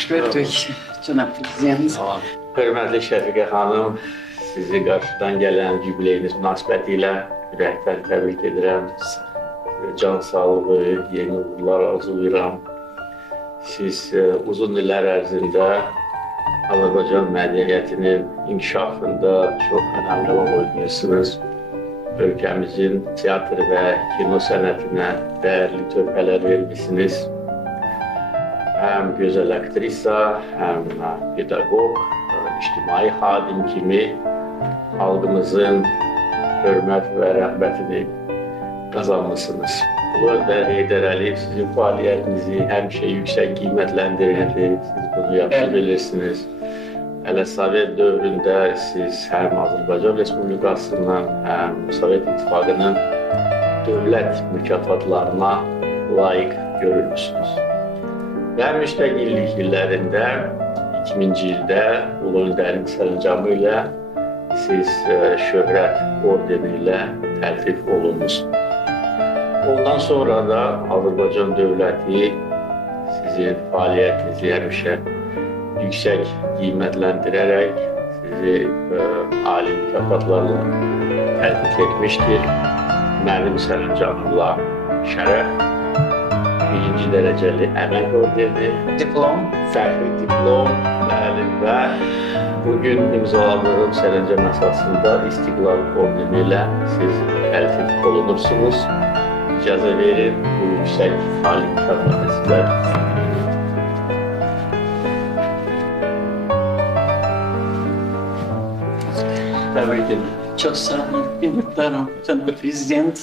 Xoş gördük, cənab prezident. Hörmətli Şəfiqə xanım, sizi qarşıdan gələn yubileyiniz münasibətilə ürəkdən təbrik edirəm. Can sağlığı, yeni uğurlar arzulayıram. Siz uzun illər ərzində Azərbaycan mədəniyyətinin inkişafında çox önəmli rol oynayırsınız. Ölkəmizin teatr və kino sənətinə dəyərli töhfələr vermişsiniz. Həm gözəl aktrisa, həm pedaqoq, ictimai xadim kimi xalqımızın hörmət və rəğbətini qazanmışsınız. Ulu Öndər Heydər Əliyev sizin fəaliyyətinizi həmişə yüksək qiymətləndirirdi. Siz bunu yaxşı bilirsiniz. Hələ Sovet dövründə siz həm Azərbaycan Respublikasından, həm Sovet İttifaqının dövlət mükafatlarına layiq görülmüşsünüz. Və müstəqillik illərində 2000-ci ildə Ulu Öndərin sərəncamı ilə siz şöhrət ordeni ilə təltif olunmuşsunuz. Ondan sonra da Azərbaycan dövləti sizin fəaliyyətinizi həmişə yüksək qiymətləndirərək sizi ali mükafatlarla təltif etmişdir. Mənim sərəncamımla şərəf, birinci dərəcəli əmək ordeni, Diplom. fərqli diplom, və bugün imzaladığım sərəncam əsasında İstiqlal ordeni ilə siz təltif olunursunuz. İcazə verin, bu yüksək ali mükafatı sizə. Təbrik edirəm. Çox sağ olun, minnətdaram, cənab prezident.